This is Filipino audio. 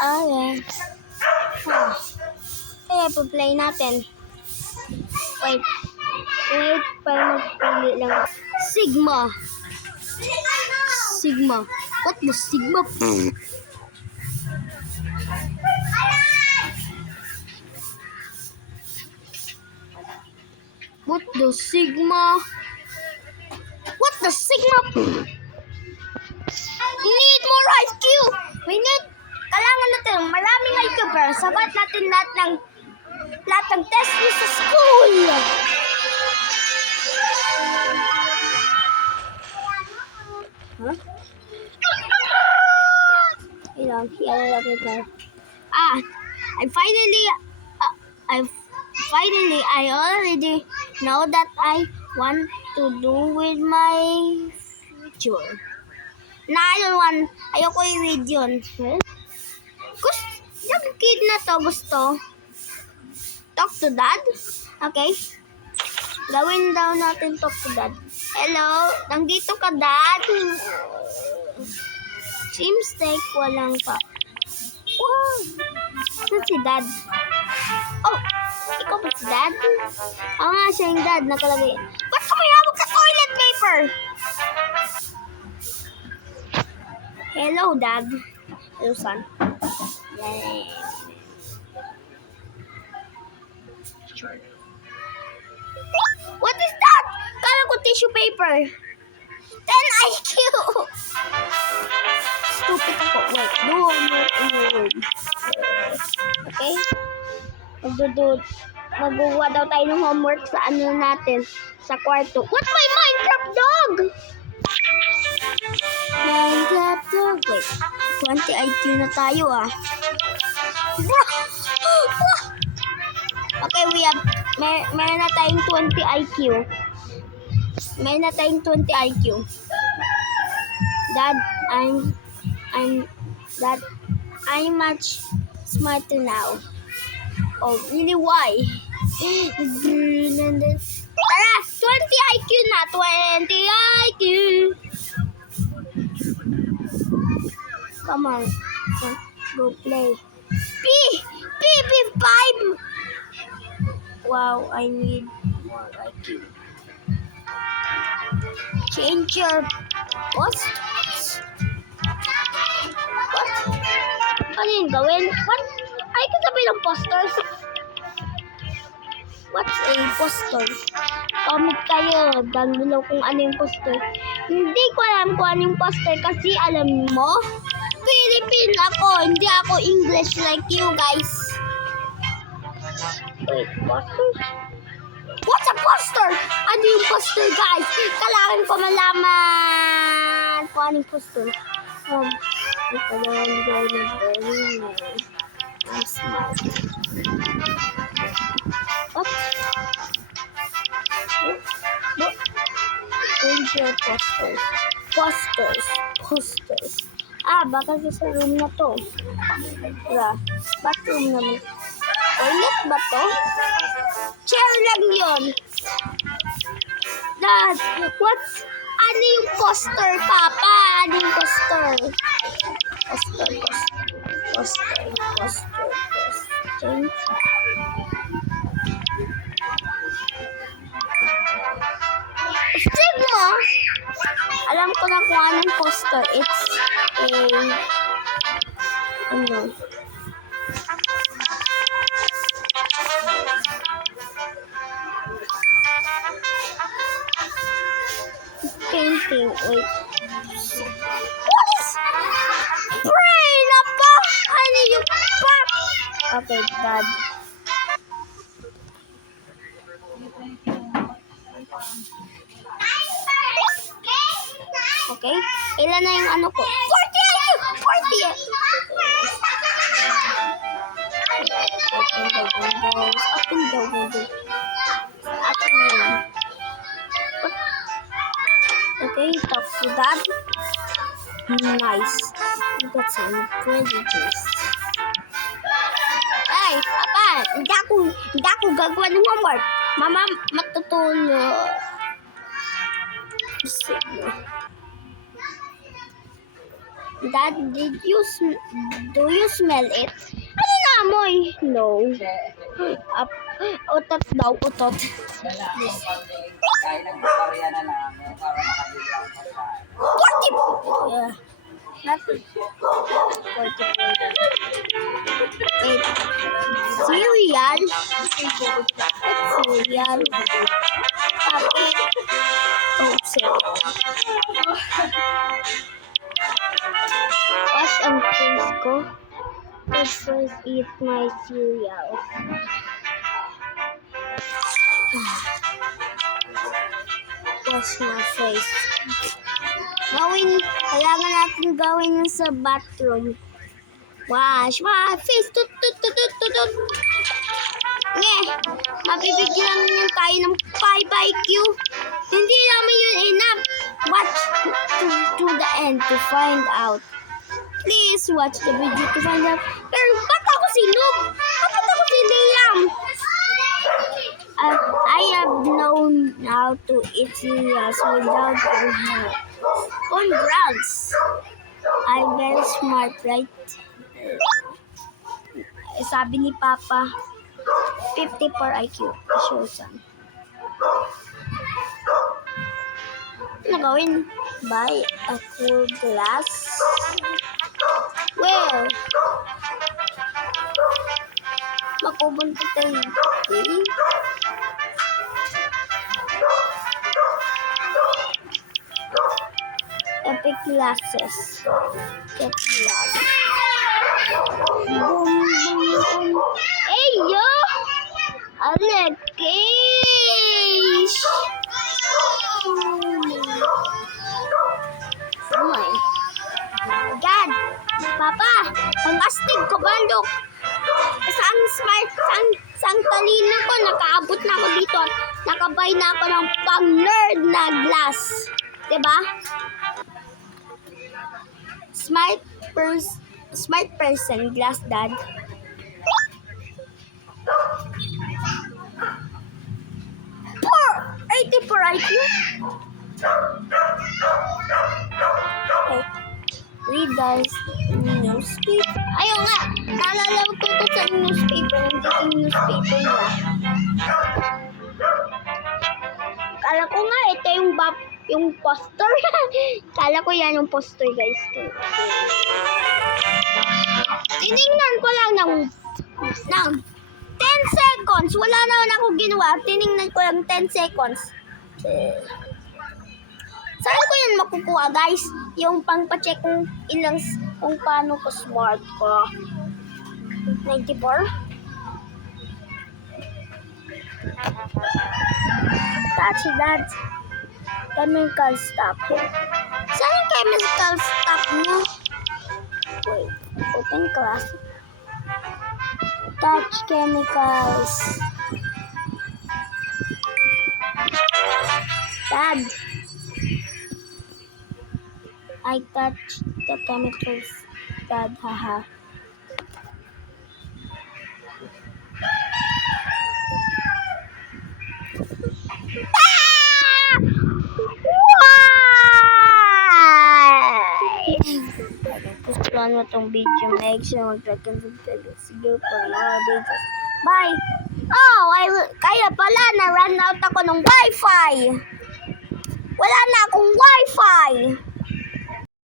Ayan. Kaya pa-play natin. Wait, para magpili lang. Sigma. What the Sigma? What the Sigma? Need more IQ! Kailangan natin maraming IQ para sabat natin lahat ng test mo sa school! Huh? I already know that I want to do with my future. Ayoko i-read yun. Yung kid na to gusto talk to dad. Okay? Gawin daw natin talk to dad. Hello? Nandito ka, dad? Seems like walang ka. Wow! Saan si dad? Oh! Ikaw ba si dad? Nga, siya yung dad. Nakalagay. Ba't ka may hawak sa toilet paper? Hello, dad. Hello, son. What is that? Kala ko tissue paper. 10 IQ. Stupid ako. Wait, do homework in your room. Okay? Magawa daw tayo ng homework sa natin. Sa kwarto. What's my Minecraft dog? Minecraft dog. Wait. 20 IQ na tayo Okay, meron na tayong 20 IQ. Dad, I'm much smarter now. Oh, really? Why? Tara, 20 IQ na. 20 IQ. Come on. Go play. P5. Wow, I need more IQ. Change your posters. What? Ano yung gawin? What? Ay, kasabi ng posters. What's a poster? Comment kayo down below kung ano yung poster. Hindi ko alam kung ano yung poster kasi alam mo, Philippine ako, hindi ako English like you guys. Wait, poster? What's a poster? Ano yung poster, guys? Kailangan ko malaman kung ano yung poster. I'm smart. What? Change your posters. Baka sa room na to. Bathroom naman. Toilet ba to? Chair lang yun. Dad, ano yung poster, Papa? Ano yung poster? Change. Sigma! Alam ko na kung anong poster. It's painting. Wait. What is brain? Ano yung pop? Okay, Dad. Okay? Ilan na yung ano ko? 40 IQ! 40! Open the windows. Okay, talk to Dad. Nice. You got some pretty juice. Hey, Papa! Hindi ako gagawa ng homework. Mama, matutulog. Sige. Dad, do you smell it? Ano na amoy? No. Utot daw, utot. Kaya nagbabarya na lang. Para makabili ako pagkain. 40. Yeah. Not 40. Cereal. Cereal. Tapos, wash ang face ko. Let's first eat my cereal. Wash my face. Kailangan natin gawin yung sa bathroom. Wash my face. Tut. Mabibigyan lang tayo ng 5 IQ. Hindi namin yun enough. Watch to the end to find out. Please watch the video to find out. Pero ba't ako si Noob? Ba't ako si Liam? I have known how to eat cereals without your help. Congrats! I'm very smart, right? Sabi ni Papa, 54 IQ. Show some. Ano gawin? Buy a full glass. Where? Mapupunta tayo. Okay. Epic glasses. Get glass. Boom, boom, boom. Hey, yo! Alekish! Oh my God! Papa! Ang astig ko, bandok! Sang talino ko, nakaabot na ako dito. Nakabay na ako ng pang-nerd na glass. Diba? Smart person, glass dad. Poor! 84 IQ? Okay. Read the newspaper. Ayaw nga! Naalala ko to sa newspaper. Nandito yung newspaper nila. Kala ko nga, ito yung poster. Kala ko yan yung poster, guys. Tinignan ko lang ng 10 seconds. Wala naman ako ginawa. Tinignan ko lang 10 seconds. Saan ko yan makukuha, guys? Yung pang-pacheck kung paano ko smart ko. 94? That's that. Chemical stop. Saan yung chemical stop nyo? Wait. Open class. Touch chemicals. Dad. I touched the chemicals. Dad, haha. Gustuhan mo tong video, make sure mag-like and subscribe. Sige po, mga videos. Bye! Oh, kaya pala na-run out ako ng wifi. Wala na akong wifi.